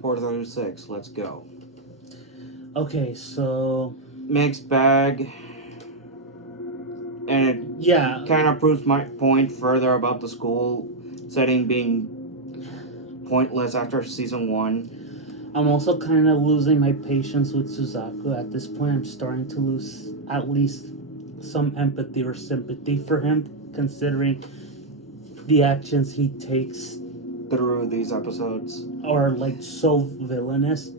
4 through 6, let's go. Okay, so Mixed bag. And it kind of proves my point further about the school setting being pointless after season 1. I'm also kind of losing my patience with Suzaku at this point. I'm starting to lose at least some empathy or sympathy for him, considering the actions he takes Through these episodes are like so villainous.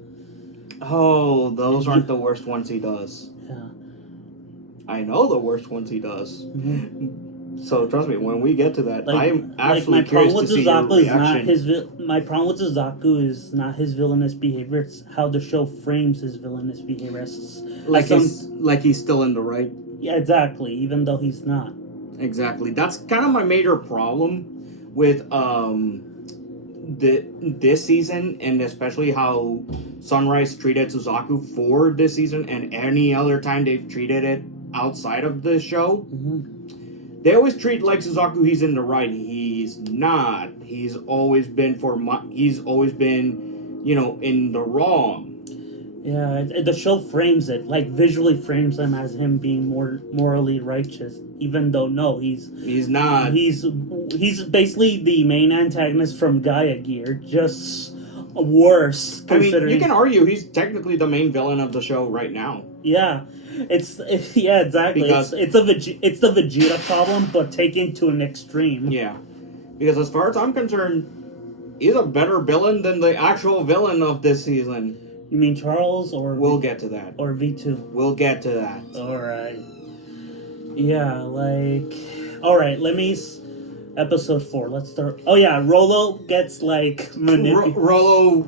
Oh, those aren't the worst ones he does. Yeah. I know the worst ones he does. Mm-hmm. So trust me, when we get to that, I'm actually my curious problem with to see your Suzaku is not reaction. my problem with Suzaku is not his villainous behavior. It's how the show frames his villainous behavior. Like he's still in the right. Yeah, exactly. Even though he's not. Exactly. That's kind of my major problem with this season, and especially how Sunrise treated Suzaku for this season and any other time they've treated it outside of the show. Mm-hmm. They always treat like Suzaku he's in the right. He's not. He's always been in the wrong. Yeah, the show frames it, like visually frames him as him being more morally righteous, even though no, he's not. He's basically the main antagonist from Gaia Gear, just worse. Considering, I mean, you can argue he's technically the main villain of the show right now. Yeah, yeah, exactly. Because it's the Vegeta problem, but taken to an extreme. Yeah, because as far as I'm concerned, he's a better villain than the actual villain of this season. You mean Charles, or we'll get to that, or V2? We'll get to that. All right. Yeah, like, all right. Episode 4. Let's start. Oh yeah, Rolo gets like Rolo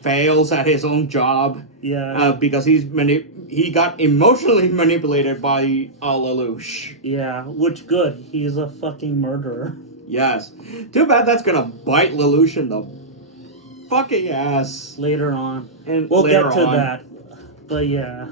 fails at his own job. Yeah. Because he got emotionally manipulated by Lelouch. Yeah, which good. He's a fucking murderer. Yes. Too bad that's gonna bite Lelouch in the fucking ass later on. And we'll get to that. But yeah.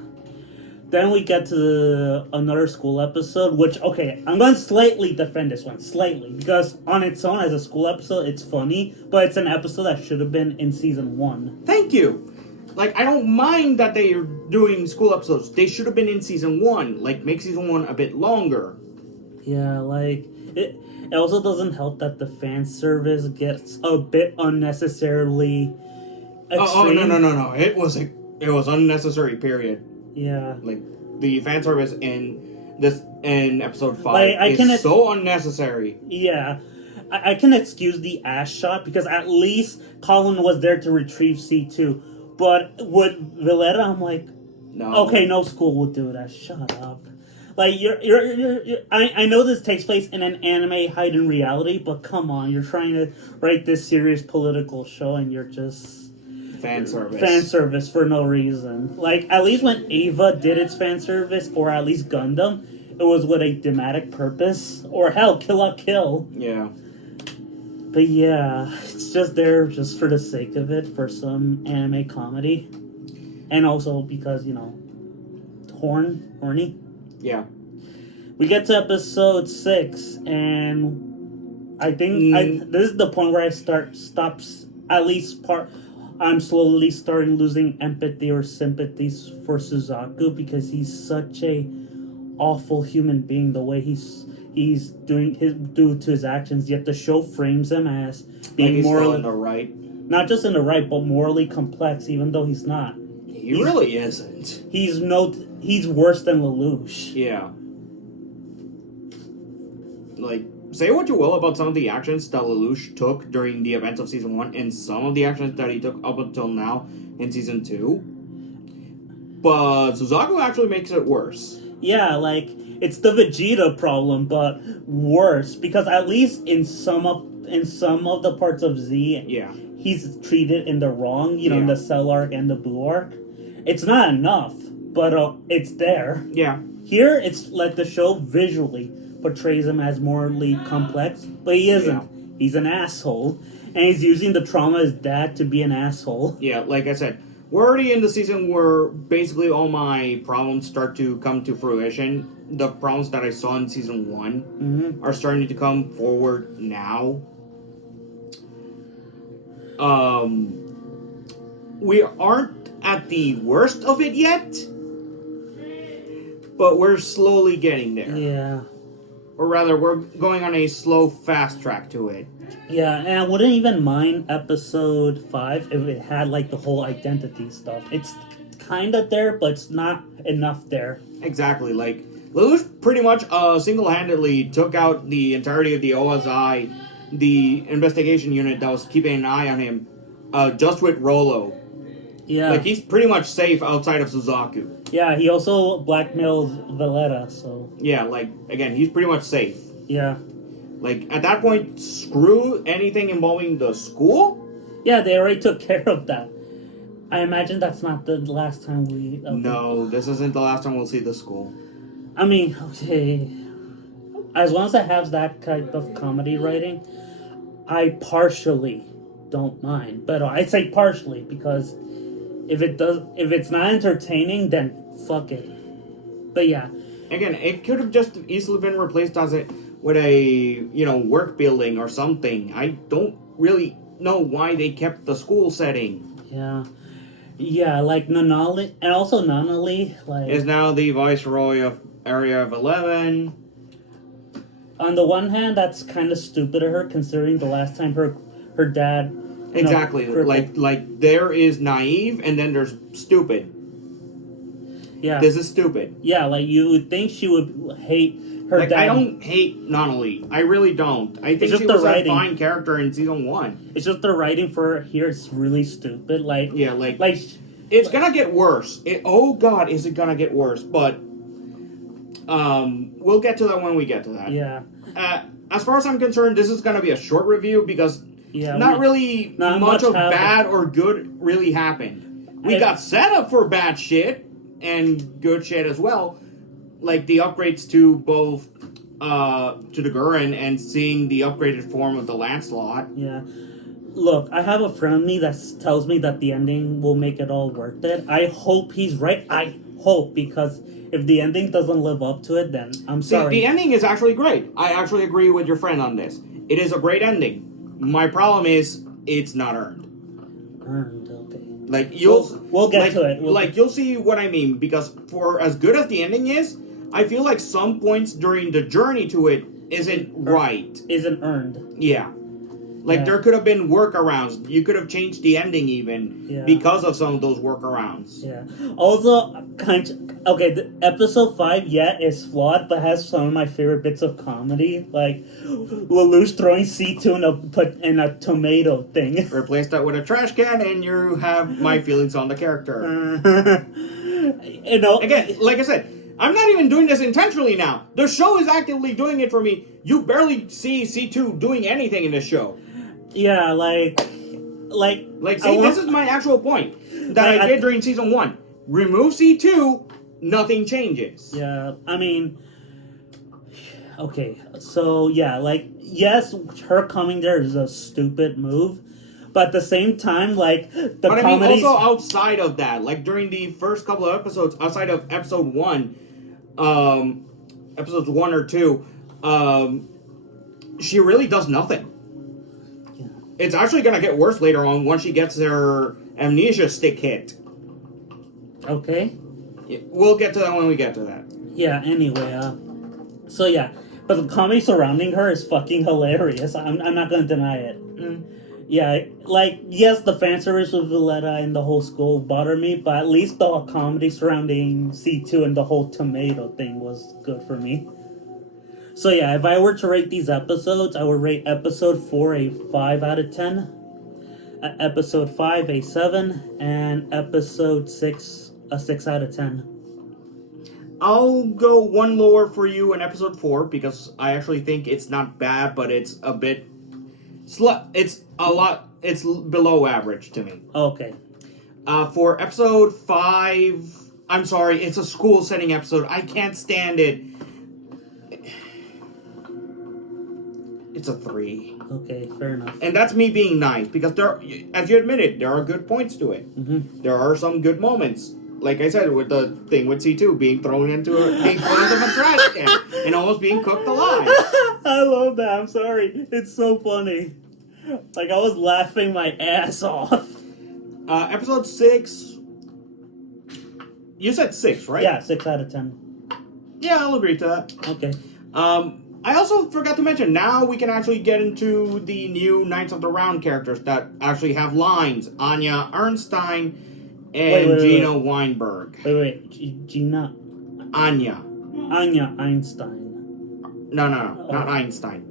Then we get to another school episode, which, okay, I'm going to slightly defend this one. Slightly. Because on its own, as a school episode, it's funny. But it's an episode that should have been in season 1. Thank you. Like, I don't mind that they are doing school episodes. They should have been in season 1. Like, make season 1 a bit longer. Yeah, like, it also doesn't help that the fan service gets a bit unnecessarily extreme. Oh, no. It was unnecessary, period. Yeah. Like, the fan service in episode 5 is so unnecessary. Yeah. I can excuse the ass shot because at least Colin was there to retrieve C2. But with Villetta, I'm like, no. Okay, no school will do that. Shut up. Like, I know this takes place in an anime hidden reality, but come on, you're trying to write this serious political show and you're just... Fan service for no reason. Like, at least when Ava did its fan service, or at least Gundam, it was with a thematic purpose. Or hell, Kill la Kill. Yeah. But yeah, it's just there just for the sake of it, for some anime comedy. And also because, horny. Yeah. We get to episode 6, and I think this is the point where I'm slowly starting losing empathy or sympathies for Suzaku because he's such a awful human being. The way he's due to his actions, yet the show frames him as being morally in the right. Not just in the right, but morally complex, even though he's not. He really isn't. He's worse than Lelouch. Yeah. Like, say what you will about some of the actions that Lelouch took during the events of season 1 and some of the actions that he took up until now in season 2. But Suzaku actually makes it worse. Yeah, like, it's the Vegeta problem, but worse. Because at least in some of the parts of Z, yeah, he's treated in the wrong, in the Cell arc and the Boo arc. It's not enough, but it's there. Yeah. Here, it's like the show visually portrays him as morally complex, but he isn't. Yeah. He's an asshole, and he's using the trauma of his dad to be an asshole. Yeah, like I said, we're already in the season where basically all my problems start to come to fruition. The problems that I saw in season 1 are starting to come forward now. we aren't at the worst of it yet, but we're slowly getting there. Yeah. Or rather, we're going on a slow, fast track to it. Yeah, and I wouldn't even mind episode 5 if it had like the whole identity stuff. It's kind of there, but it's not enough there. Exactly. Like, Lelouch pretty much single-handedly took out the entirety of the OSI, the investigation unit that was keeping an eye on him, just with Rolo. Yeah. Like, he's pretty much safe outside of Suzaku. Yeah, he also blackmailed Valletta, so... Yeah, like, again, he's pretty much safe. Yeah. Like, at that point, screw anything involving the school? Yeah, they already took care of that. I imagine that's not the last time we... Okay. No, this isn't the last time we'll see the school. I mean, okay... As long as it has that type of comedy writing, I partially don't mind. But I'd say partially, because... If it's not entertaining, then fuck it. But yeah. Again, it could have just easily been replaced with a, work building or something. I don't really know why they kept the school setting. Yeah. Yeah, like Nanali, and also Nanali, like... is now the Viceroy of Area of 11. On the one hand, that's kind of stupid of her, considering the last time her dad... Exactly. Like there is naive and then there's stupid. Yeah. This is stupid. Yeah, like you would think she would hate her dad. I don't hate Nanali. I really don't. I think she was a fine character in season 1. It's just the writing for her here is really stupid. Like yeah, like it's gonna get worse. Oh God, is it gonna get worse? But we'll get to that when we get to that. Yeah. As far as I'm concerned, this is gonna be a short review because. Yeah, not much of bad or good really happened. We got set up for bad shit and good shit as well. Like the upgrades to both to the Gurren and seeing the upgraded form of the Lancelot. Yeah. Look, I have a friend of me that tells me that the ending will make it all worth it. I hope he's right. I hope, because if the ending doesn't live up to it, then I'm sorry. The ending is actually great. I actually agree with your friend on this. It is a great ending. My problem is it's not earned. Earned, okay. Like we'll get to it. You'll see what I mean, because for as good as the ending is, I feel like some points during the journey to it isn't right. Isn't earned. Yeah. Like there could have been workarounds. You could have changed the ending even because of some of those workarounds. Yeah. Also, the episode 5, is flawed, but has some of my favorite bits of comedy, like Lelouch throwing C2 in a tomato thing. Replace that with a trash can, and you have my feelings on the character. Again, like I said, I'm not even doing this intentionally now. The show is actively doing it for me. You barely see C2 doing anything in this show. Yeah, this is my actual point that I did during season 1. Remove C2, nothing changes. Yeah, I mean, okay, so yeah, yes, her coming there is a stupid move, but at the same time, But I mean, also outside of that, like during the first couple of episodes, outside of episode 1, episodes 1 or 2, she really does nothing. Yeah. It's actually gonna get worse later on once she gets her amnesia stick hit. Okay. We'll get to that when we get to that. Yeah, anyway, so yeah, but the comedy surrounding her is fucking hilarious. I'm not gonna deny it. Mm. Yeah, yes, the fan service with Valletta and the whole school bothered me, but at least the comedy surrounding C2 and the whole tomato thing was good for me. So yeah, if I were to rate these episodes, I would rate episode 4 a 5 out of 10, episode 5 a 7, and episode 6 a 6 out of 10. I'll go one lower for you in episode 4 because I actually think it's not bad, but it's a bit... It's below average to me. Okay. For episode 5... I'm sorry, it's a school setting episode. I can't stand it. It's a 3. Okay, fair enough. And that's me being nice, because as you admitted, there are good points to it. Mm-hmm. There are some good moments. Like I said, with the thing with C2 being thrown into a trash can and almost being cooked alive. I love that. I'm sorry. It's so funny. I was laughing my ass off. Episode 6. You said 6, right? Yeah, 6 out of 10. Yeah, I'll agree to that. Okay. I also forgot to mention, now we can actually get into the new Knights of the Round characters that actually have lines. Anya Ernstein and Gina Weinberg. Gina? Anya Einstein. No, not Einstein.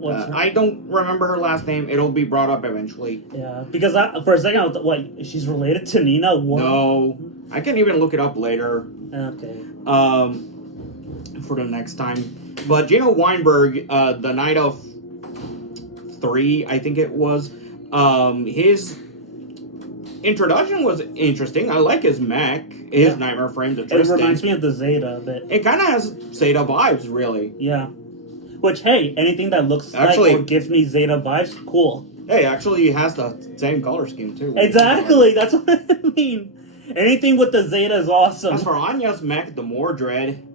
What's her? I don't remember her last name. It'll be brought up eventually. Yeah, because for a second I was what, she's related to Nina? What? No, I can even look it up later. Okay. For the next time. But Gina Weinberg, the Night of 3, I think it was, his introduction was interesting. I like his mech, his Nightmare Frame, the Tristan. It reminds me of the Zeta a bit. It kind of has Zeta vibes, really. Yeah. Which, hey, anything that looks like or gives me Zeta vibes, cool. Hey, actually, it has the same color scheme, too. Exactly, that's what I mean. Anything with the Zeta is awesome. As for Anya's mech, the Mordred,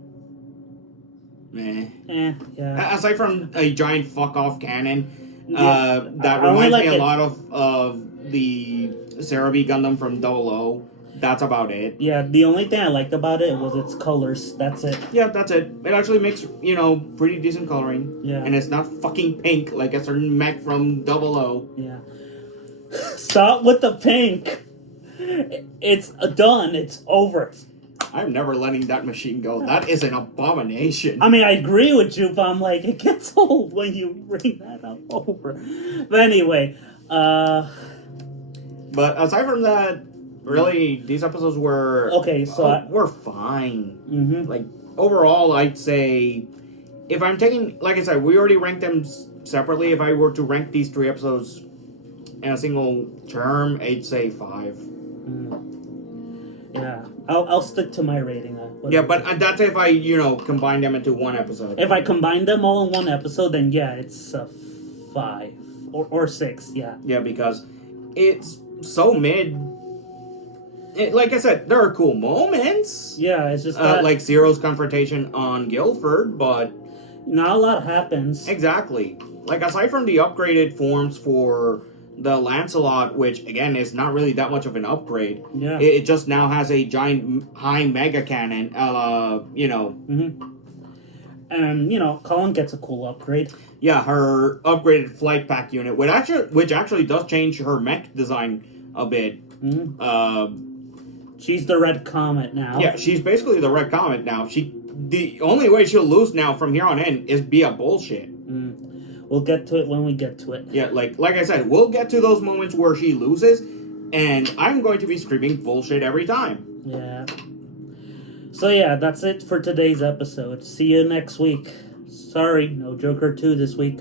meh. Yeah. Aside from a giant fuck-off cannon, that reminds me a lot of the Cerebi Gundam from 00. That's about it. Yeah, the only thing I liked about it was its colors. That's it. Yeah, that's it. It actually makes, pretty decent coloring. Yeah. And it's not fucking pink like a certain mech from 00. Yeah. Stop with the pink. It's done. It's over. I'm never letting that machine go. That is an abomination. I mean, I agree with you, but I'm like, it gets old when you bring that up over. But anyway, But aside from that, really, these episodes were... Okay, so... were fine. Mm-hmm. Like, overall, I'd say... If I'm taking... Like I said, we already ranked them separately. If I were to rank these 3 episodes in a single term, I'd say 5. Yeah, I'll stick to my rating. Yeah, but that's if I, combine them into one episode. If I combine them all in one episode, then yeah, it's 5 or 6. Yeah. Yeah, because it's so mid. Like I said, there are cool moments. Yeah, it's just like Zero's confrontation on Guildford, but not a lot happens. Exactly. Like aside from the upgraded forms for the Lancelot, which again is not really that much of an upgrade. Yeah. It just now has a giant high mega cannon, Mm-hmm. And Colin gets a cool upgrade. Yeah, her upgraded flight pack unit, which actually does change her mech design a bit. Mm-hmm. She's the Red Comet now. Yeah, she's basically the Red Comet now. The only way she'll lose now from here on in is via bullshit. We'll get to it when we get to it. Yeah, like I said, we'll get to those moments where she loses, and I'm going to be screaming bullshit every time. Yeah. So yeah, that's it for today's episode. See you next week. Sorry, no Joker 2 this week.